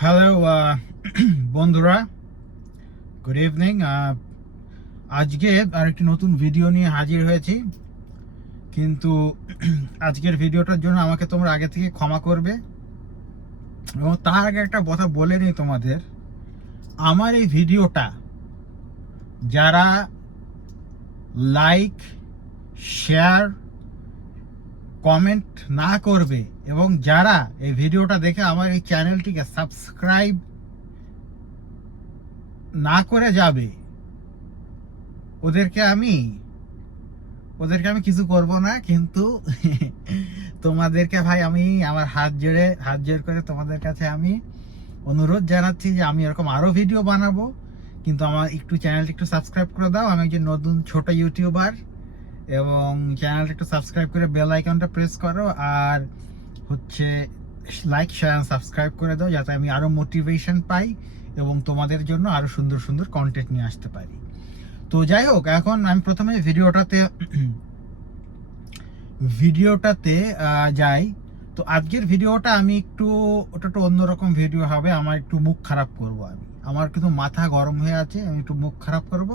Hello uh, বন্ধুরা। Good evening আজকে আরেকটি নতুন ভিডিও নিয়ে হাজির হয়েছি। কিন্তু আজকের ভিডিওটার জন্য আমাকে তোমরা আগে থেকে ক্ষমা করবে। এবং তার আগে একটা কথা বলে নিই তোমাদের। আমার এই ভিডিওটা যারা লাইক শেয়ার কমেন্ট না করবে এবং যারা এই ভিডিওটা দেখে আমার এই চ্যানেলটিকে সাবস্ক্রাইব না করে যাবে, ওদেরকে আমি ওদেরকে আমি কিছু করব না, কিন্তু তোমাদেরকে ভাই আমি আমার হাত জোড়ে হাত জোড় করে তোমাদের কাছে আমি অনুরোধ জানাচ্ছি যে আমি এরকম আরও ভিডিও বানাবো। কিন্তু আমার একটু চ্যানেলটি একটু সাবস্ক্রাইব করে দাও। আমি একজন নতুন ছোট ইউটিউবার এবং চ্যানেলটা একটু সাবস্ক্রাইব করে বেল আইকনটা প্রেস করো, আর হচ্ছে লাইক শেয়ার সাবস্ক্রাইব করে দাও, যাতে আমি আরও মোটিভেশন পাই এবং তোমাদের জন্য আরও সুন্দর সুন্দর কন্টেন্ট নিয়ে আসতে পারি। তো যাই হোক, এখন আমি প্রথমে ভিডিওটাতে ভিডিওটাতে যাই। তো আজকের ভিডিওটা আমি একটু, ওটা একটু অন্যরকম ভিডিও হবে, আমার একটু মুখ খারাপ করব আমি। আমার কিন্তু মাথা গরম হয়ে আছে, আমি একটু মুখ খারাপ করব।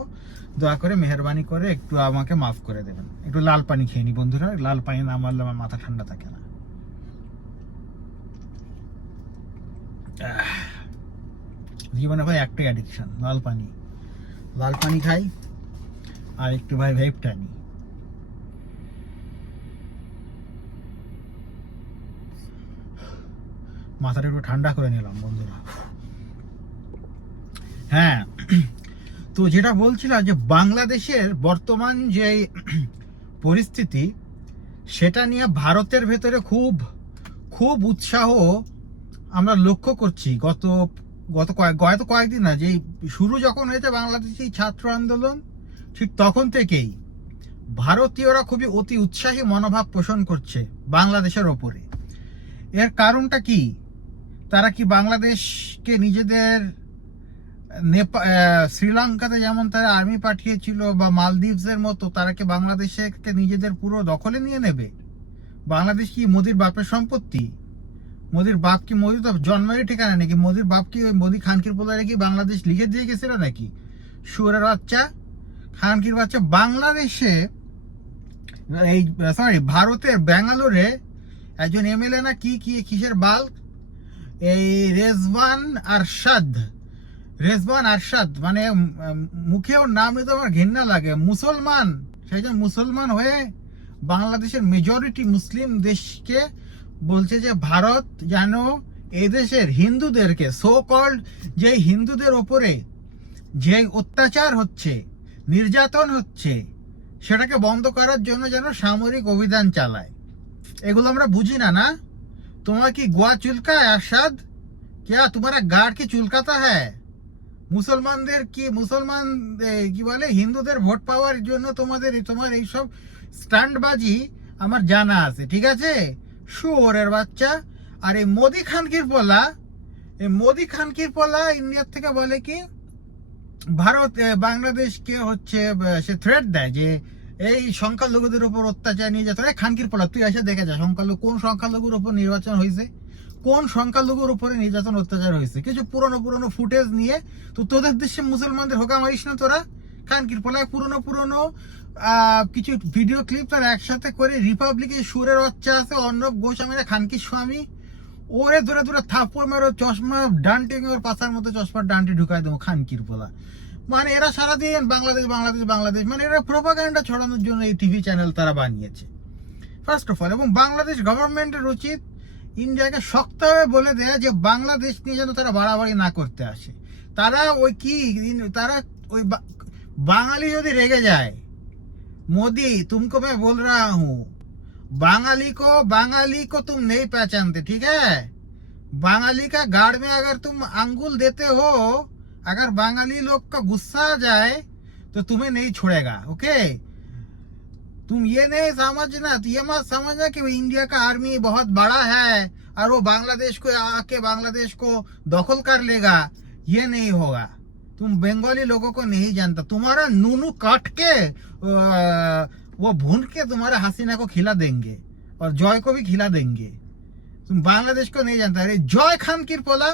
দয়া করে মেহরবানি করে একটু আমাকে মাফ করে দেবেন। একটু লাল পানি খেয়ে নি বন্ধুরা, লাল পানি না মারলে আমার মাথা ঠান্ডা থাকে না। জীবনে ভাই একটাই অ্যাডিকশন লাল পানি। লাল পানি খাই, আর একটু ভাই ভেপ টানি মাথাটা একটু ঠান্ডা করে নিলাম বন্ধুরা। হ্যাঁ। তো যেটা বলছিলাম যে বাংলাদেশের বর্তমান যে পরিস্থিতি, সেটা নিয়ে ভারতের ভেতরে খুব খুব উৎসাহ আমরা লক্ষ্য করছি। গত গত কয়েক, গত কয়েকদিন না যে শুরু যখন হয়েছে বাংলাদেশি ছাত্র আন্দোলন, ঠিক তখন থেকেই ভারতীয়রা খুবই অতি উৎসাহী মনোভাব পোষণ করছে বাংলাদেশের ওপরে। এর কারণটা কি? তারা কি বাংলাদেশকে নিজেদের শ্রীলঙ্কাতে যেমন তারা আর্মি পাঠিয়েছিল বা মালদ্বীপসের মতো, তারা কি বাংলাদেশকে নিজেদের পুরো দখলে নিয়ে নেবে? বাংলাদেশ কি মোদির বাপের সম্পত্তি? মোদির বাপ কি মোদির তো জন্মের ঠিকানা নাকি? মোদির বাপ কি মোদি খানকির পোলারে কি বাংলাদেশ লিখে দিয়ে গেছিল নাকি? সুরের বাচ্চা? খানকির বাচ্চা বাংলাদেশে, এই সরি ভারতের ব্যাঙ্গালোরে একজন এমএলএ না কি কি, কিসের বাল এই রেজওয়ান আরশাদ রেজওয়ান আরশাদ মানে উম, উম, মুখে ওর নামে তো আমার ঘৃণা লাগে মুসলমান সেই জন্য মুসলমান হয়ে বাংলাদেশের মেজরিটি মুসলিম দেশকে বলছে যে ভারত যেন এই দেশের হিন্দুদেরকে সো কল্ড যে হিন্দুদের ওপরে যে অত্যাচার হচ্ছে নির্যাতন হচ্ছে সেটাকে বন্ধ করার জন্য যেন সামরিক অভিযান চালায় এগুলো আমরা বুঝি না না তোমার কি গোয়া চুলকায় আরশাদ क्या तुम्हारा गार्ड কি চুলকাতা হ্যাঁ মুসলমানদের কি, মুসলমান কি বলে, হিন্দুদের ভোট পাওয়ার জন্য তোমাদের তোমার এইসব স্ট্যান্ডবাজি আমার জানা আছে, ঠিক আছে? শুয়োরের বাচ্চা, আর এই মোদি খানকির পোলা, এই মোদি খানকির পোলা ইন্ডিয়ার থেকে বলে কি, ভারত বাংলাদেশকে হচ্ছে সে থ্রেট দেয় যে এই সংখ্যালঘুদের উপর অত্যাচার নিয়ে যেতে খানকির পোলা, তুই এসে দেখে যা সংখ্যালঘু, কোন সংখ্যালঘুর উপর নির্বাচন হয়েছে কোন সংখ্যালঘুর উপরে নির্যাতন অত্যাচার হয়েছে? কিছু পুরনো পুরনো ফুটেজ নিয়ে তো তোদের দেশে মুসলমানদের হোকা মারিস না তোরা? খানকির পোলায় পুরনো পুরনো কিছু ভিডিও ক্লিপ তার একসাথে করে রিপাবলিকের সুরের বাচ্চা আছে, অর্ণব গোস্বামীরা খানকির স্বামী। ওরে ধরে ধরে থাপ্পড় মারো, চশমা ডান্টি, ওর পাশার মতো চশমার ডান্টি ঢুকাই দেবো খানকির পোলা। মানে এরা সারাদিন বাংলাদেশ বাংলাদেশ বাংলাদেশ মানে এরা প্রোপাগান্ডা ছড়ানোর জন্য এই টিভি চ্যানেল তারা বানিয়েছে। ফার্স্ট অফ অল এবং বাংলাদেশ গভর্নমেন্টের উচিত ইন্ডিয়াকে শক্তভাবে বলে দেয় যে বাংলাদেশ নিয়ে যেন তারা বাড়াবাড়ি না করতে আসে তারা ওই কি তারা ওই বা- বাঙালি যদি রেগে যায় मोदी तुमको मैं बोल रहा हूँ बांगाली को बांगाली को तुम नहीं पहचानते ठीक है बांगाली का गाड़ में अगर तुम अंगुल देते हो अगर बांगाली लोग का गुस्सा आ जाए तो तुम्हें नहीं छोड़ेगा ओके तुम ये नहीं समझना ये मत समझना कि वो इंडिया का आर्मी बहुत बड़ा है और वो बांग्लादेश को आके बांग्लादेश को दखल कर लेगा ये नहीं होगा तुम बंगाली लोगों को नहीं जानता तुम्हारा नूनू काट के अ, वो भून के तुम्हारे हसीना को खिला देंगे और जॉय को भी खिला देंगे तुम बांग्लादेश को नहीं जानता अरे जॉय खान की पोला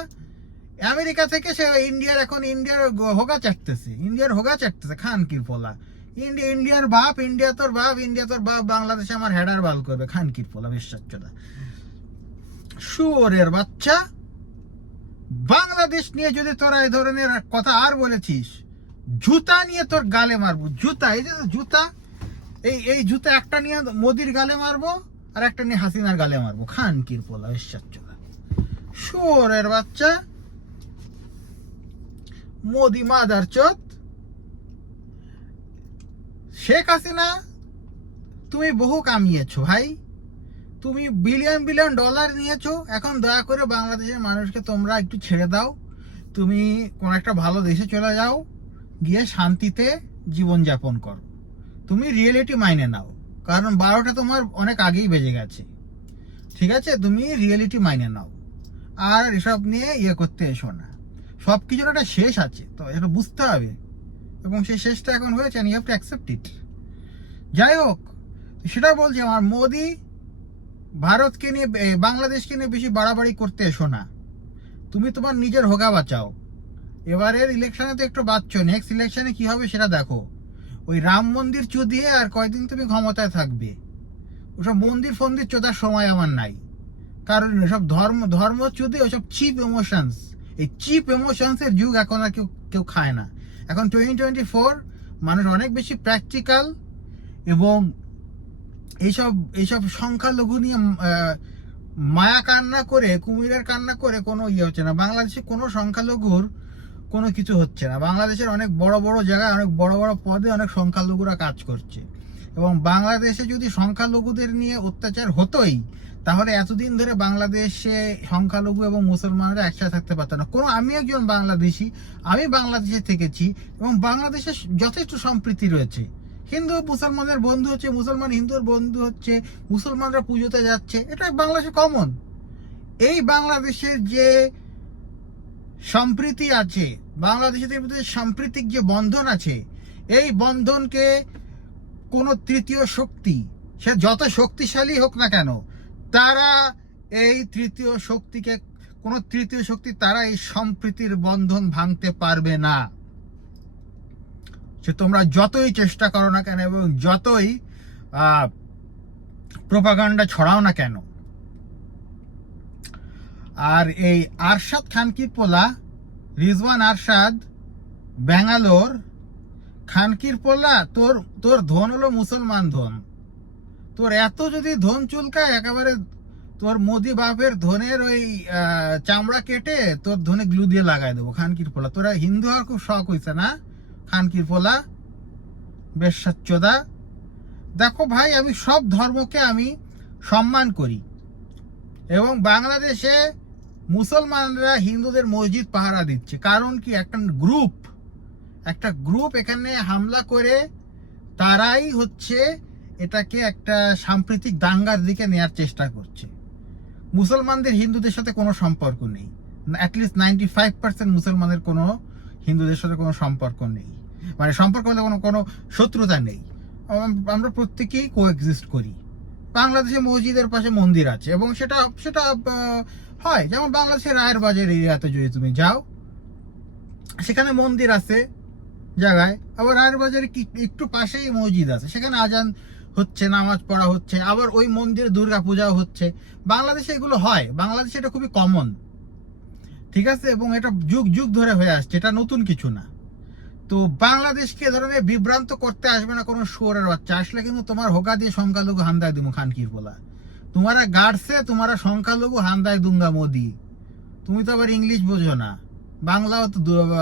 আমেরিকা থেকে সে ইন্ডিয়ার এখন ইন্ডিয়ার গ- হোগা চাটতেছে ইন্ডিয়ার হোগা চাটতেছে খান কির পোলা ইন্ডিয়া ইন্ডিয়ার বাপ, ইন্ডিয়া তোর বাপ, ইন্ডিয়া তোর বাপ, বাংলাদেশে আমার হেডার বাল করবে খান কির পোলা বিশ্বাচ্যতা শুয়োরের বাচ্চা, বাংলাদেশ নিয়ে যদি তোরা এই ধরনের কথা আর বলেছিস, জুতা নিয়ে তোর গালে মারবো, জুতা, এই যে জুতা, এই এই জুতা একটা নিয়ে মোদির গালে মারবো, আর একটা নিয়ে হাসিনার গালে মারবো খান কির পোলা বিশ্বাচ্যতা শুয়োরের বাচ্চা, মোদি মাদার চোত শেখ হাসিনা, তুমি বহু কামিয়েছো ভাই। তুমি বিলিয়ন বিলিয়ন ডলার নিয়েছো। এখন দয়া করে বাংলাদেশের মানুষকে তোমরা একটু ছেড়ে দাও। তুমি কোন একটা ভালো দেশে চলে যাও। গিয়ে শান্তিতে জীবনযাপন করো। তুমি রিয়েলিটি মাইনে নাও। কারণ বারোটা তোমার অনেক আগেই বেজে গেছে। ঠিক আছে? তুমি রিয়েলিটি মাইনে নাও। আর এসব নিয়ে ইয়ে করতে এসো না। সব কিছুর একটা শেষ আছে। তো এটা বুঝতে হবে। এবং সেই শেষটা এখন হয়েছে you have to accept it যাই হোক, সেটা বলছি, আমার মোদি ভারতকে নিয়ে বাংলাদেশকে নিয়ে বেশি বাড়াবাড়ি করতে এসো না। তুমি তোমার নিজের হোগা বাঁচাও। এবারের ইলেকশনে তো একটু বাঁচছো নেক্সট ইলেকশনে কি হবে সেটা দেখো। ওই রাম মন্দির চুদিয়ে আর কয়দিন তুমি ক্ষমতায় থাকবে। ওসব মন্দির ফন্দির চোদার সময় আমার নাই। কারণ ওসব ধর্ম ধর্ম চুদি ওসব চিপ ইমোশনস এই চিপ ইমোশনসের যুগ এখন আর কেউ কেউ খায় না। এখন টোয়েন্টি টোয়েন্টি ফোর মানুষ অনেক বেশি প্র্যাকটিক্যাল এবং এইসব এইসব সংখ্যালঘু নিয়ে মায়া কান্না করে, কুমিরের কান্না করে কোনো ইয়ে হচ্ছে না। বাংলাদেশে কোনো সংখ্যালঘুর কোনো কিছু হচ্ছে না। বাংলাদেশের অনেক বড় বড় জায়গায়, অনেক বড় বড় পদে অনেক সংখ্যালঘুরা কাজ করছে। এবং বাংলাদেশে যদি সংখ্যালঘুদের নিয়ে অত্যাচার হতোই তাহলে এতদিন ধরে বাংলাদেশে সংখ্যালঘু এবং মুসলমানরা একসাথে থাকতে পারতো না। কোনো আমি একজন বাংলাদেশি, আমি বাংলাদেশে থেকেছি এবং বাংলাদেশে যথেষ্ট সম্প্রীতি রয়েছে। হিন্দু মুসলমানের বন্ধু হচ্ছে মুসলমান, হিন্দুর বন্ধু হচ্ছে মুসলমানরা পুজোতে যাচ্ছে। এটা বাংলাদেশে কমন এই বাংলাদেশের যে সম্প্রীতি আছে, বাংলাদেশের ভিতরে সাম্প্রতিক যে বন্ধন আছে, এই বন্ধনকে কোনো তৃতীয় শক্তি, সে যত শক্তিশালী হোক না কেন তারা এই তৃতীয় শক্তিকে, কোনো তৃতীয় শক্তি তারা এই সম্প্রীতির বন্ধন ভাঙতে পারবে না। সে তোমরা যতই চেষ্টা করো না কেন এবং যতই প্রোপাগান্ডা ছড়াও না কেন। আর এই আরশাদ খানকির পোলা? রিজওয়ান আরশাদ, ব্যাঙ্গালোর। খানকির পোলা? তোর তোর ধন হলো মুসলমান ধন। তোর এত যদি ধন চুলকায়, একেবারে তোর মোদি বাপের ধনের ওই চামড়া কেটে তোর ধনে গ্লু দিয়ে লাগাই দেবো, খানকির পোলা। তোরা হিন্দু হওয়ার খুব শখ হয়েছে না? খানকির পোলা বেশ সচ্চদা দেখো ভাই, আমি সব ধর্মকে আমি সম্মান করি। এবং বাংলাদেশে মুসলমানরা হিন্দুদের মসজিদ পাহারা দিচ্ছে। কারণ কি? একটা গ্রুপ একটা গ্রুপ এখানে হামলা করে তারাই হচ্ছে এটাকে একটা সাম্প্রতিক দাঙ্গার দিকে নেয়ার চেষ্টা করছে। মুসলমানদের হিন্দুদের সাথে কোনো সম্পর্ক নেই। অ্যাটলিস্ট নাইনটি ফাইভ পার্সেন্ট মুসলমানের কোনো হিন্দুদের সাথে কোনো সম্পর্ক নেই। মানে সম্পর্ক বলতে কোনো কোনো শত্রুতা নেই। আমরা প্রত্যেকেই কোএক্সিস্ট করি। বাংলাদেশে মসজিদের পাশে মন্দির আছে এবং সেটা সেটা হয়। যেমন বাংলাদেশের রায়ের বাজার এরিয়াতে যদি তুমি যাও, সেখানে মন্দির আছে জায়গায়। আবার রায়ের বাজারে একটু পাশেই মসজিদ আছে। সেখানে আজান হচ্ছে, নামাজ পড়া হচ্ছে, আবার ওই মন্দিরে দুর্গা পূজাও হচ্ছে। বাংলাদেশে এগুলো হয়। বাংলাদেশে এটা খুবই কমন ঠিক আছে? এবং এটা যুগ যুগ ধরে হয়ে আসছে। এটা নতুন কিছু না। তো বাংলাদেশকে ধরনের বিভ্রান্ত করতে আসবে না কোনো শুয়োরের বাচ্চা। আসলে কিন্তু তোমার হোকা দিয়ে সংখ্যালঘু হান্দায় দিমু খানকির বলা? তোমারা গার্ডসে তোমারা সংখ্যালঘু হান্দায় দুঙ্গা মোদি। তুমি তো আবার ইংলিশ বোঝো না। বাংলাও তো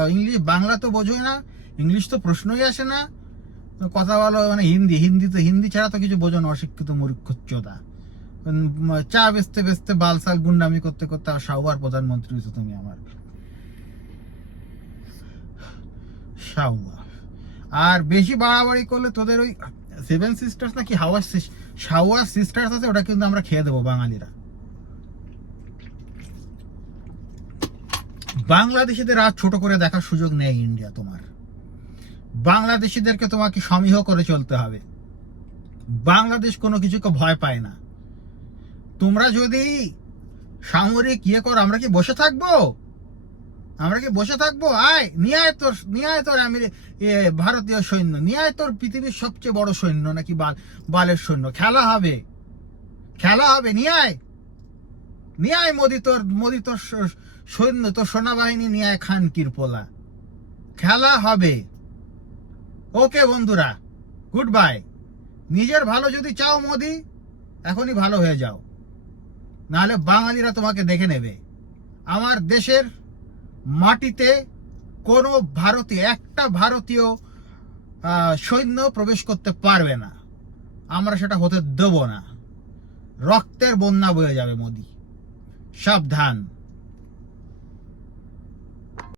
ইংলিশ, বাংলা তো বোঝোই না। ইংলিশ তো প্রশ্নই আসে না। কথা বলো মানে হিন্দি হিন্দি তো হিন্দি ছাড়া তো কিছু বোঝো না অশিক্ষিত মূর্খচ্চদা উম, চা বেচতে বেচতে বালসাল গুন্ডামি করতে করতে আর সাউবার প্রধানমন্ত্রী হয়েছো তুমি আমার। আর বেশি বাড়াবাড়ি করলে তোদের ওই সেভেন সিস্টার্স নাকি হাওয়া সাওয়া সিস্টার্স আছে ওটা কিন্তু আমরা খেয়ে দেবো বাঙালিরা। বাংলাদেশিদের আর ছোট করে দেখার সুযোগ নেই ইন্ডিয়া তোমার। বাংলাদেশিদেরকে তোমাকে সমীহ করে চলতে হবে। বাংলাদেশ কোনো কিছুকে ভয় পায় না। তোমরা যদি সামরিক ইয়ে করো, আমরা কি বসে থাকব? আমরা কি বসে থাকব? আয়, নিয়ে তোর নিয়ে তোর আমি ভারতীয় সৈন্য। নিয়ে তোর পৃথিবীর সবচেয়ে বড় সৈন্য, নাকি বাল, বালের সৈন্য। খেলা হবে। খেলা হবে, নিয়ে নিয়ে মোদি তোর মোদি তোর সৈন্য, তোর সেনাবাহিনী, নিয়ে খান কিরপোলা খেলা হবে। ওকে বন্ধুরা গুড বাই নিজের ভালো যদি চাও মোদি, এখনই ভালো হয়ে যাও। নাহলে বাঙালিরা তোমাকে দেখে নেবে। আমার দেশের মাটিতে কোনো ভারতীয়, একটা ভারতীয় সৈন্য প্রবেশ করতে পারবে না। আমরা সেটা হতে দেব না। রক্তের বন্যা বয়ে যাবে মোদি। সাবধান।